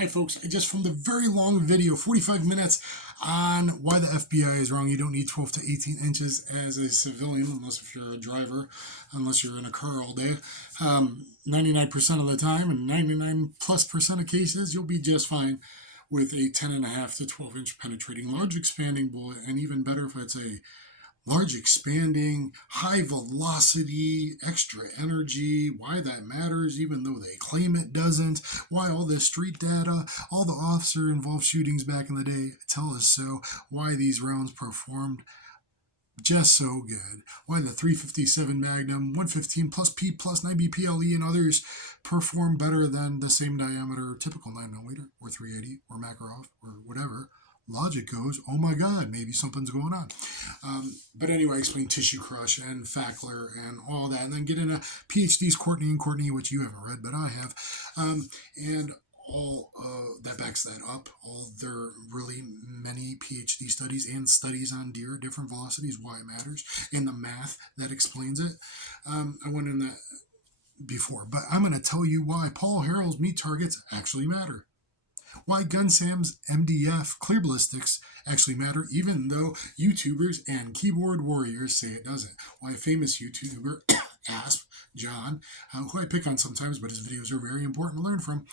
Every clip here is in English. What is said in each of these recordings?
Hi folks, I just filmed a very long video, 45 minutes, on why the FBI is wrong. You don't need 12 to 18 inches as a civilian, unless if you're a driver, unless you're in a car all day. 99% of the time, and 99+% of cases, you'll be just fine with a 10.5 to 12 inch penetrating large expanding bullet, and even better if it's a large expanding, high velocity, extra energy, why that matters even though they claim it doesn't, why all this street data, all the officer involved shootings back in the day tell us so, why these rounds performed just so good, why the 357 Magnum, 115 plus P plus 9B PLE and others perform better than the same diameter typical 9mm or 380 or Makarov or whatever. Logic goes, oh my God, maybe something's going on. But anyway, I explain tissue crush and Fackler and all that, and then get into PhDs, Courtney, which you haven't read, but I have, and all that backs that up. All there really many PhD studies and studies on deer, different velocities, why it matters, and the math that explains it. I went in that before, but I'm going to tell you why Paul Harrell's meat targets actually matter. Why Gun Sam's MDF clear ballistics actually matter, even though YouTubers and keyboard warriors say it doesn't. Why a famous YouTuber, ASP, John, who I pick on sometimes, but his videos are very important to learn from,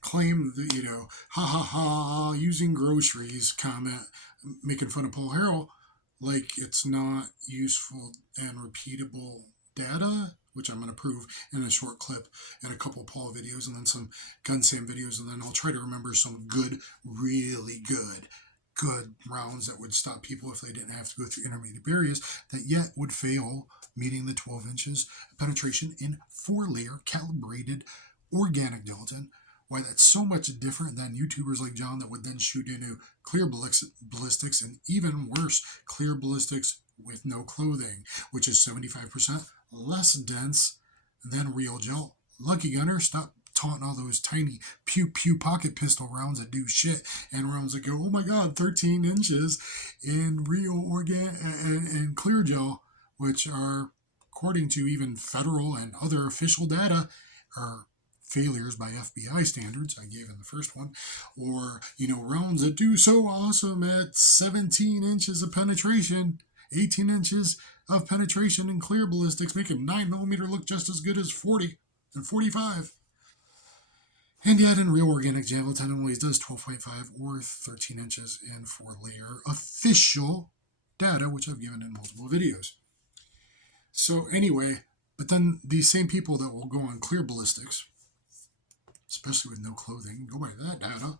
claim that, ha ha ha, using groceries comment, making fun of Paul Harrell, like it's not useful and repeatable data, which I'm going to prove in a short clip and a couple of Paul videos and then some Gun Sam videos, and then I'll try to remember some good, really good rounds that would stop people if they didn't have to go through intermediate barriers that yet would fail meeting the 12 inches penetration in 4-layer calibrated organic gelatin. Why that's so much different than YouTubers like John that would then shoot into clear ballistics and even worse, clear ballistics with no clothing, which is 75% less dense than real gel. LuckyGunner, stop taunting all those tiny pew pocket pistol rounds that do shit and rounds that go, oh my God, 13 inches in real organic and clear gel, which are, according to even federal and other official data, are failures by FBI standards, I gave in the first one, or, rounds that do so awesome at 17 inches of penetration, 18 inches of penetration in clear ballistics, making 9mm look just as good as 40 and 45. And yet in real organic gelatin always does 12.5 or 13 inches in 4-layer official data, which I've given in multiple videos. So anyway, but then these same people that will go on clear ballistics, especially with no clothing, go by that data,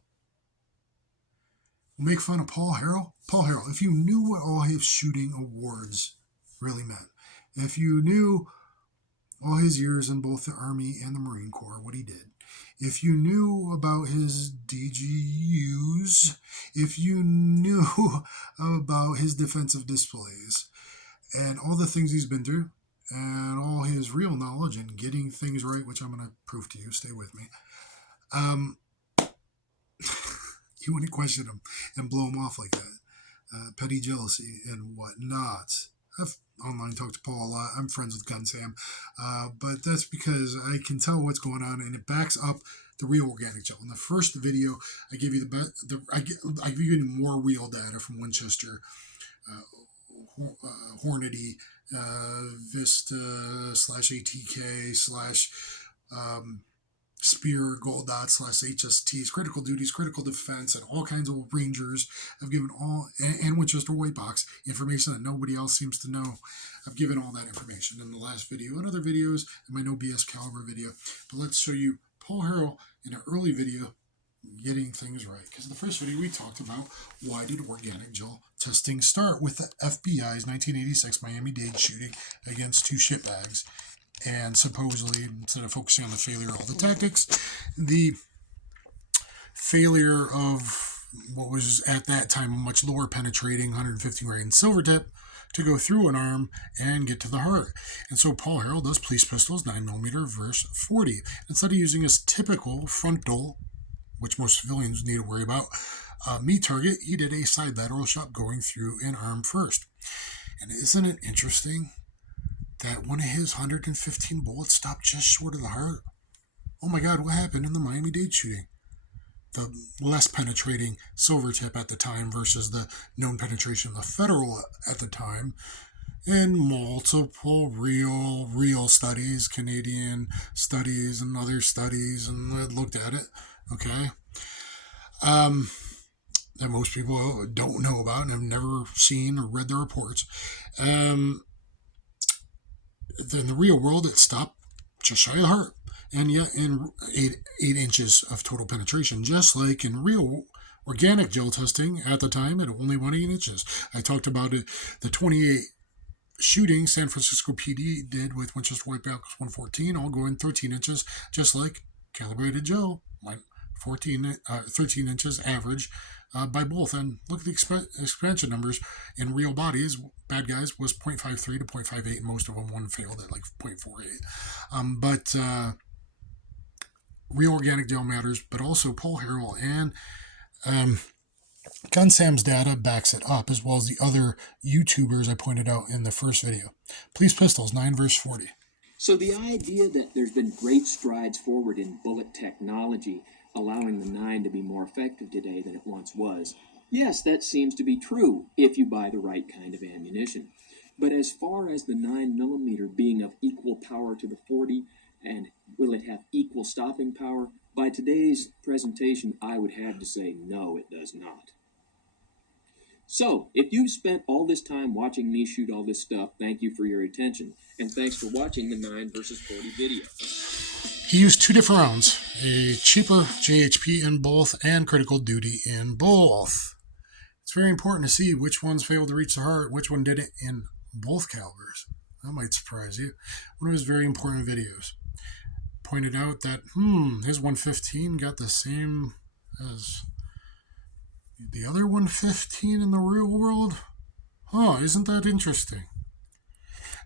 will make fun of Paul Harrell. Paul Harrell, if you knew what all his shooting awards really meant, if you knew all his years in both the Army and the Marine Corps, what he did, if you knew about his DGUs, if you knew about his defensive displays, and all the things he's been through, and all his real knowledge and getting things right, which I'm going to prove to you, stay with me, you wouldn't question him and blow him off like that. Petty jealousy and whatnot. I've online talked to Paul a lot. I'm friends with Gun Sam, but that's because I can tell what's going on, and it backs up the real organic gel. In the first video, I gave you I give you even more real data from Winchester, Hornady, Vista /ATK Spear, Gold Dot /HSTs, critical duties, critical defense, and all kinds of Rangers. I've given all, and Winchester White Box information that nobody else seems to know. I've given all that information in the last video and other videos in my No BS Caliber video. But let's show you Paul Harrell in an early video getting things right. Because in the first video we talked about why did organic gel testing start with the FBI's 1986 Miami-Dade shooting against 2 shitbags. And supposedly, instead of focusing on the failure of all the tactics, the failure of what was at that time a much lower penetrating 150 grain silver tip to go through an arm and get to the heart. And so Paul Harrell does police pistols 9mm versus 40. Instead of using his typical frontal, which most civilians need to worry about, meat target, he did a side lateral shot going through an arm first. And isn't it interesting that one of his 115 bullets stopped just short of the heart? oh my God, what happened in the Miami-Dade shooting? The less penetrating silver tip at the time versus the known penetration of the federal at the time. In multiple real studies, Canadian studies and other studies, and looked at it, okay, that most people don't know about and have never seen or read the reports. Then in the real world, it stopped just shy of the heart, and yet in 8 inches of total penetration, just like in real organic gel testing at the time, it only went 8 inches. I talked about it, the 28 shooting San Francisco PD did with Winchester White Backs 114, all going 13 inches, just like calibrated gel, like 13 inches average by both. And look at the expansion numbers in real bodies. Bad guys was 0.53 to 0.58, and most of them one failed at like 0.48. But real organic gel matters, but also Paul Harrell and Gun Sam's data backs it up, as well as the other YouTubers I pointed out in the first video. Police Pistols, 9 verse 40. So the idea that there's been great strides forward in bullet technology, allowing the 9 to be more effective today than it once was, yes, that seems to be true if you buy the right kind of ammunition. But as far as the 9mm being of equal power to the 40, and will it have equal stopping power, by today's presentation, I would have to say no, it does not. So, if you've spent all this time watching me shoot all this stuff, thank you for your attention. And thanks for watching the 9 versus 40 video. He used 2 different rounds, a cheaper JHP in both and critical duty in both. It's very important to see which ones failed to reach the heart, which one did it in both calibers. That might surprise you. One of his very important videos pointed out that, his 115 got the same as the other 115 in the real world? Isn't that interesting?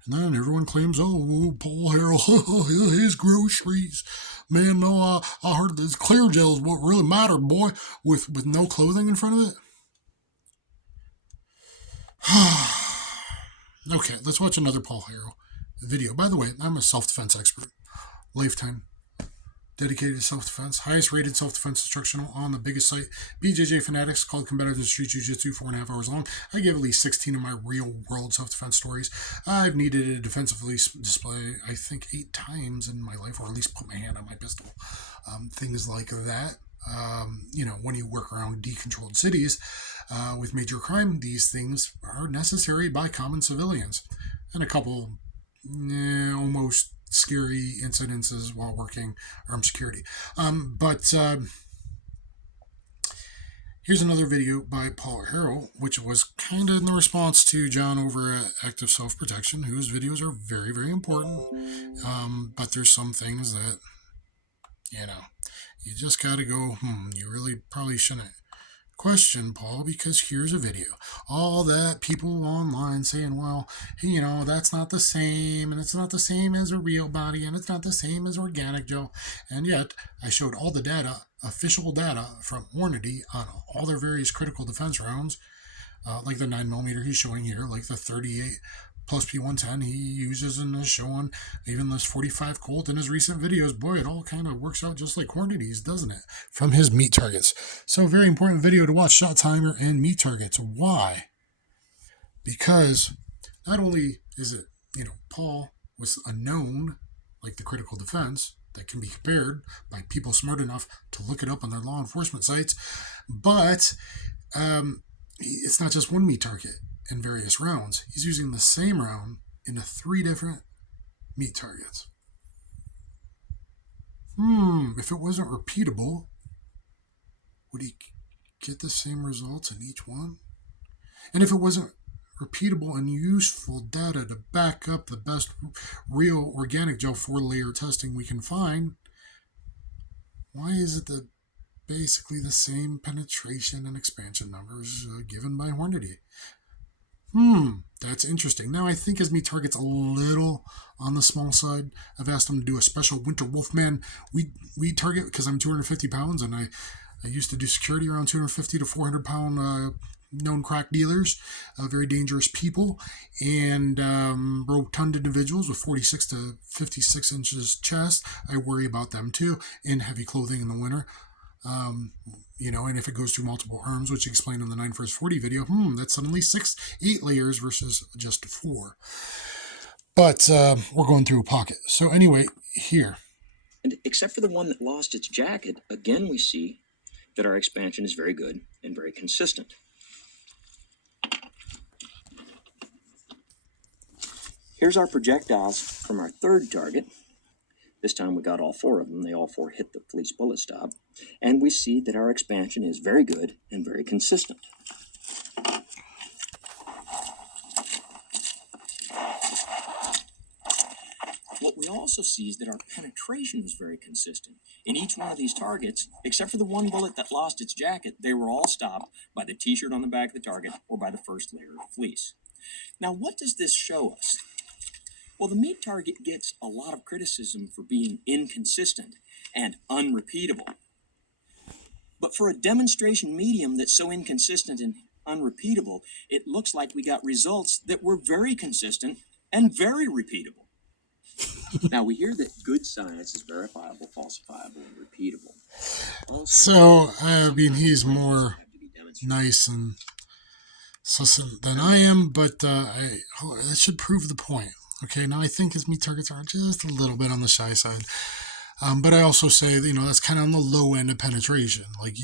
And then everyone claims, Paul Harrell, his groceries. Man, no, I heard this clear gel is what really mattered, boy, with no clothing in front of it. Okay, let's watch another Paul Harrell video. By the way, I'm a self-defense expert. Lifetime dedicated to self-defense. Highest rated self-defense instructional on the biggest site, BJJ Fanatics, called Competitive Street Jiu-Jitsu, 4.5 hours long. I give at least 16 of my real-world self-defense stories. I've needed a defensively display, I think, 8 times in my life, or at least put my hand on my pistol. Things like that. When you work around decontrolled cities with major crime, these things are necessary by common civilians. And a couple almost scary incidences while working armed security. Here's another video by Paul Harrell, which was kind of in the response to John over at Active Self Protection, whose videos are very, very important. But there's some things that, you just got to go, you really probably shouldn't question Paul, because here's a video. All that people online saying, well, that's not the same, and it's not the same as a real body, and it's not the same as organic gel. And yet, I showed all the data, official data from Hornady on all their various critical defense rounds, like the 9mm he's showing here, like the 38 plus P110 he uses and is showing, even this 45 Colt in his recent videos. Boy, it all kind of works out just like Hornady's, doesn't it? From his meat targets. So very important video to watch, shot timer and meat targets. Why? Because not only is it, Paul was a known, like the critical defense, that can be compared by people smart enough to look it up on their law enforcement sites, but it's not just one meat target in various rounds. He's using the same round in 3 different meat targets. If it wasn't repeatable, would he get the same results in each one? And if it wasn't repeatable and useful data to back up the best real organic gel 4-layer testing we can find, why is it that basically the same penetration and expansion numbers given by Hornady? That's interesting. Now, I think his meat target's a little on the small side. I've asked him to do a special Winter Wolfman weed target because I'm 250 pounds, and I used to do security around 250 to 400 pound known crack dealers, very dangerous people, and rotund individuals with 46 to 56 inches chest. I worry about them too in heavy clothing in the winter. And if it goes through multiple arms, which I explained in the 9 vs 40 video, that's suddenly 8 layers versus just 4. But we're going through a pocket. So anyway, here. And except for the one that lost its jacket, again we see that our expansion is very good and very consistent. Here's our projectiles from our third target. This time we got all 4 of them. They all 4 hit the fleece bullet stop. And we see that our expansion is very good and very consistent. What we also see is that our penetration is very consistent. In each one of these targets, except for the one bullet that lost its jacket, they were all stopped by the t-shirt on the back of the target or by the first layer of fleece. Now, what does this show us? Well, the meat target gets a lot of criticism for being inconsistent and unrepeatable. But for a demonstration medium that's so inconsistent and unrepeatable, it looks like we got results that were very consistent and very repeatable. Now, we hear that good science is verifiable, falsifiable, and repeatable. So, he's more nice and succinct than I am, but that should prove the point. Okay, now I think his meat targets are just a little bit on the shy side. But I also say, that's kind of on the low end of penetration. Like,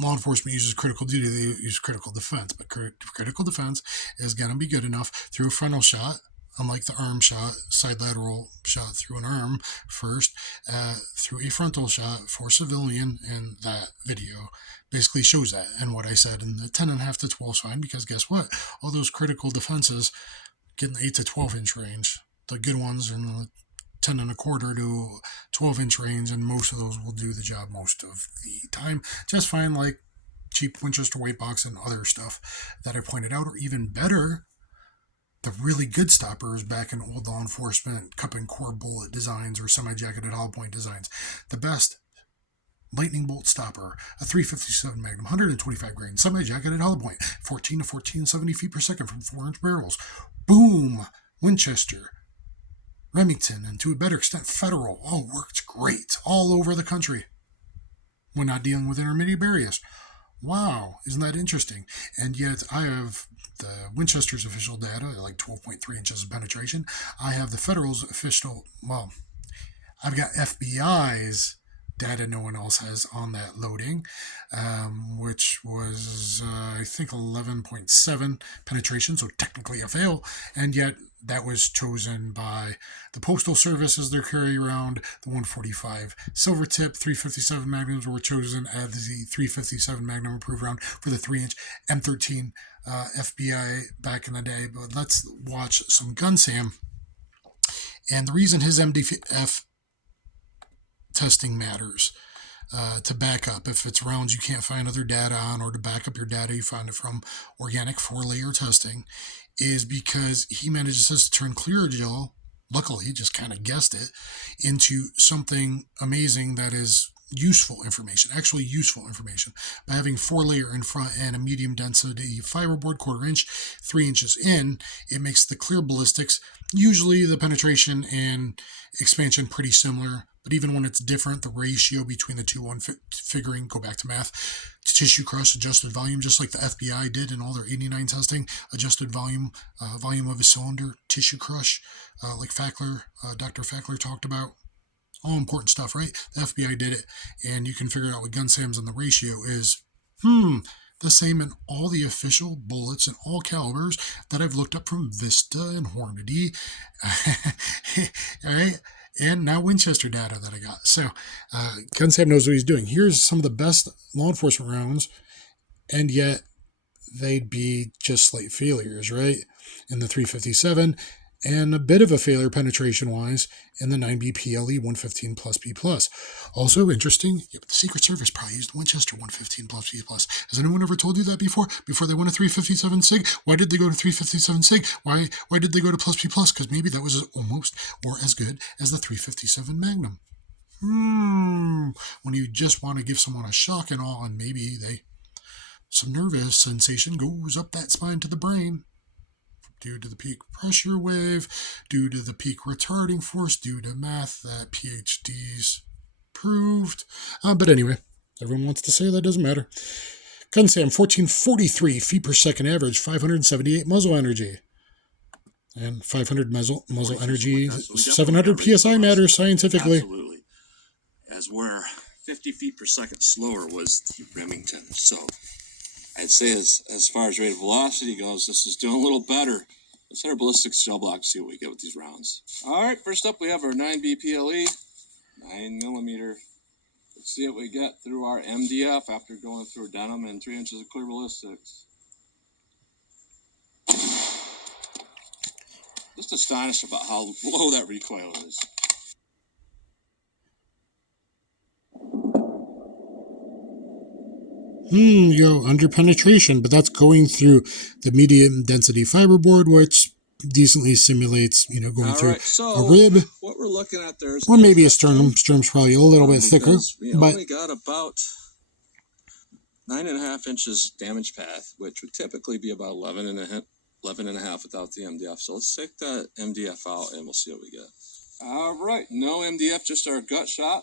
law enforcement uses critical duty, they use critical defense. But critical defense is going to be good enough through a frontal shot, unlike the arm shot, side lateral shot through an arm first, through a frontal shot for civilian, and that video basically shows that. And what I said in the 10.5 to 12 is fine, because guess what? All those critical defenses get in the 8 to 12 inch range. The good ones are in the 10.25 to 12 inch range, and most of those will do the job most of the time just fine, like cheap Winchester white box and other stuff that I pointed out. Or even better, the really good stoppers back in old law enforcement cup and core bullet designs or semi-jacketed Hollowpoint designs. The best lightning bolt stopper, a 357 Magnum, 125 grain, semi-jacketed Hollowpoint, 14 to 1470 feet per second from 4-inch barrels. Boom! Winchester, Remington, and to a better extent, Federal, all worked great all over the country when not dealing with intermediate areas. Wow, isn't that interesting? And yet I have the Winchester's official data, like 12.3 inches of penetration. I have the Federal's official, I've got FBI's data no one else has on that loading, which was, I think, 11.7 penetration, so technically a fail, and yet that was chosen by the Postal Service as their carry around. The 145 silver tip 357 Magnums were chosen as the 357 Magnum approved round for the 3-inch M13 FBI back in the day. But let's watch some Gun Sam. And the reason his MDF testing matters, to back up if it's rounds you can't find other data on, or to back up your data you find it from organic 4-layer testing, is because he manages to turn clear gel, luckily just kind of guessed it, into something amazing that is useful information, actually useful information, by having 4-layer in front and a medium density fiberboard 1/4 inch, 3 inches in. It makes the clear ballistics, usually the penetration and expansion pretty similar, but even when it's different, the ratio between the two, one figuring, go back to math, tissue crush, adjusted volume, just like the FBI did in all their 89 testing, adjusted volume, volume of a cylinder, tissue crush, like Dr. Fackler talked about. All important stuff, right? The FBI did it, and you can figure it out with Gun Sams, and the ratio is, the same in all the official bullets and all calibers that I've looked up from Vista and Hornady. All right? And now Winchester data that I got. So, Gun Sam knows what he's doing. Here's some of the best law enforcement rounds, and yet they'd be just slight failures, right? In the 357, and a bit of a failure penetration-wise in the 9B PLE 115 plus B+. Also interesting, the Secret Service probably used Winchester 115 plus B+. Has anyone ever told you that before? Before they went to 357 SIG? Why did they go to 357 SIG? Why did they go to plus B+? Because maybe that was almost or as good as the 357 Magnum. When you just want to give someone a shock and awe, and maybe they some nervous sensation goes up that spine to the brain due to the peak pressure wave, due to the peak retarding force, due to math that PhDs proved. But anyway, everyone wants to say that doesn't matter. GunSam, 1443 feet per second average, 578 muzzle energy. And 500 muzzle energy, 700 psi matters scientifically. Absolutely. As where 50 feet per second slower was the Remington. So I'd say as far as rate of velocity goes, this is doing a little better. Let's hit our ballistics shell block, see what we get with these rounds. All right, first up we have our 9B PLE, 9mm. Let's see what we get through our MDF after going through denim and 3 inches of clear ballistics. Just astonished about how low that recoil is. You go under penetration, but that's going through the medium density fiberboard, which decently simulates, going through a rib. What we're looking at there is, or maybe a sternum. Sternum's probably a little bit thicker, we but only got about 9.5 inches damage path, which would typically be about 11 and a half without the MDF. So let's take that MDF out and we'll see what we get. All right, no MDF, just our gut shot.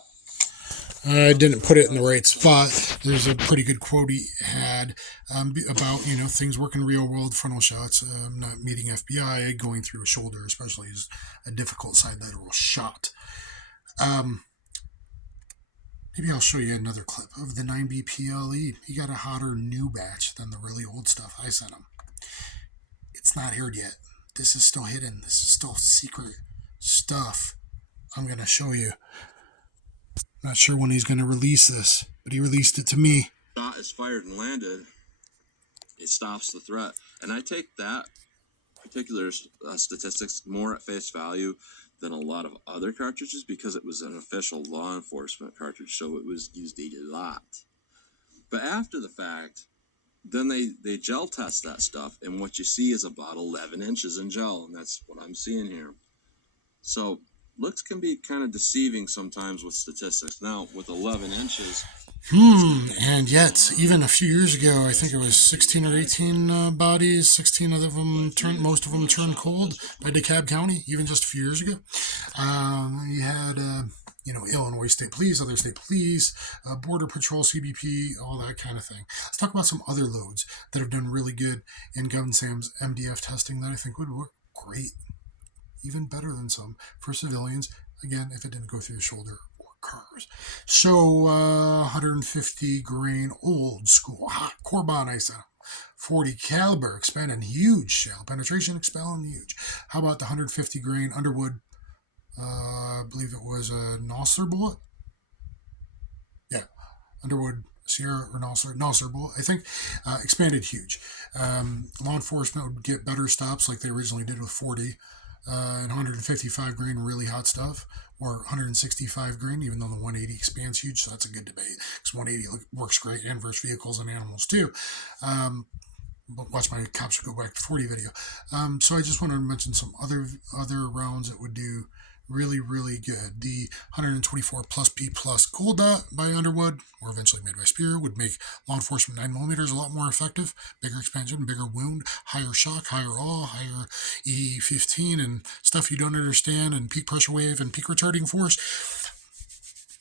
I didn't put it in the right spot. There's a pretty good quote he had about, things working real world frontal shots, not meeting FBI, going through a shoulder, especially, is a difficult side lateral shot. Maybe I'll show you another clip of the 9B PLE. He got a hotter new batch than the really old stuff I sent him. It's not aired yet. This is still hidden. This is still secret stuff. I'm going to show you. Not sure when he's going to release this, but he released it to me. Shot is fired and landed. It stops the threat. And I take that particular statistics more at face value than a lot of other cartridges because it was an official law enforcement cartridge, so it was used a lot. But after the fact, then they gel test that stuff, and what you see is about 11 inches in gel, and that's what I'm seeing here. So looks can be kind of deceiving sometimes with statistics. Now, with 11 inches... And yet, even a few years ago, I think it was 16 or 18 bodies, 16 of them most of them turned cold by DeKalb County, even just a few years ago. You had, Illinois State Police, other state police, Border Patrol, CBP, all that kind of thing. Let's talk about some other loads that have done really good in GunSam's MDF testing that I think would work great, even better than some for civilians, again, if it didn't go through the shoulder cars. So 150 grain old school hot Corbon I sent him. 40 caliber expanding huge shell penetration, expelling huge. How about the 150 grain Underwood? I believe it was a Nosler bullet. Yeah, Underwood Sierra or Nosler bullet. I think expanded huge. Law enforcement would get better stops like they originally did with 40. And 155 grain really hot stuff, or 165 grain, even though the 180 expands huge, so that's a good debate, because 180 works great in versus vehicles and animals too. But watch my Cops Should Go Back to 40 video. So I just wanted to mention some other rounds that would do really, really good. The 124 plus P plus Gold Dot by Underwood, or eventually made by Spear, would make law enforcement 9mm a lot more effective. Bigger expansion, bigger wound, higher shock, higher awe, higher E15 and stuff you don't understand, and peak pressure wave and peak retarding force.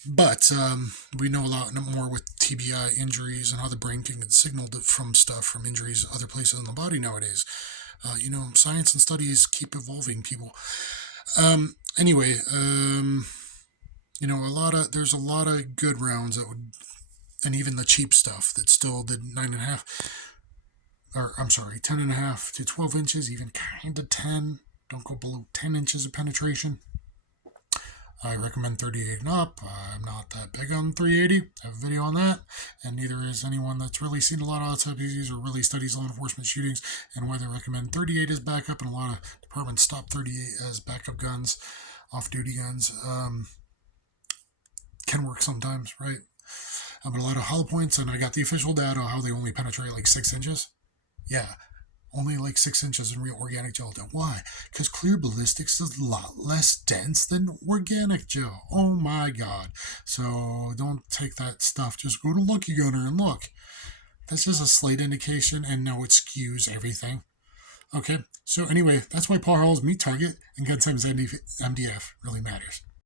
But we know a lot more with TBI injuries and how the brain can get signaled from stuff from injuries other places in the body nowadays. Science and studies keep evolving, people. Anyway, there's a lot of good rounds that would, and even the cheap stuff that still did 10.5 to 12 inches, even kind of 10. Don't go below 10 inches of penetration. I recommend 38 and up. I'm not that big on 380. I have a video on that, and neither is anyone that's really seen a lot of autopsies or really studies law enforcement shootings and why they recommend 38 as backup, and a lot of departments stop 38 as backup guns, off-duty guns. Can work sometimes, right? But a lot of Hollowpoints, and I got the official data how they only penetrate like 6 inches. Yeah. Only like 6 inches in real organic gel. Why? Because clear ballistics is a lot less dense than organic gel. Oh my God. So don't take that stuff. Just go to LuckyGunner and look. That's just a slight indication, and no, it skews everything. Okay, so anyway, that's why Paul Harrell's meat target and gun times MDF really matters.